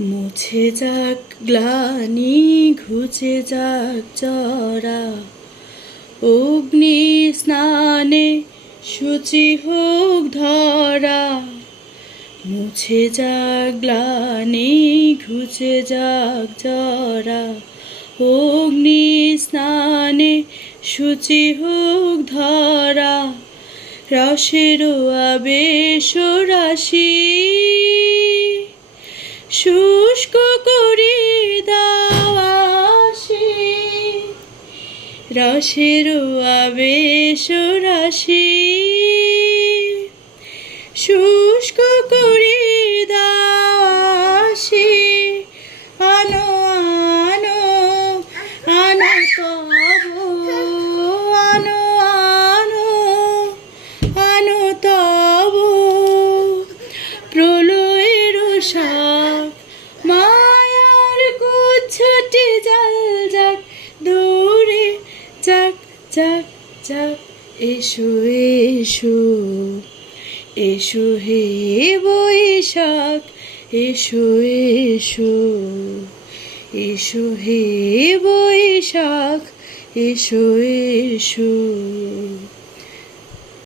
মুছে যাক গ্লানি, ঘুচে যাক জরা, অগ্নি স্নানে শুচি হোক ধরা। মুছে যাক গ্লানি, ঘুচে যাক জরা, অগ্নি স্নানে শুচি হোক ধরা। রসের আবেশ রাশি শুষ্ক করে দাও আসি, রসের আবেশ রাশি শুষ্ক করে দাও আসি। আনো আনো আনো তবু, আনো আনো আনো তবু প্রলয়ের শাক, মায়ার কুচ্ছটি জাল যাক দূরে যাক যাক যাক। এসো এসো এসো হে বৈশাখ, এসো এসো এসো হে বৈশাখ, এসো এসো।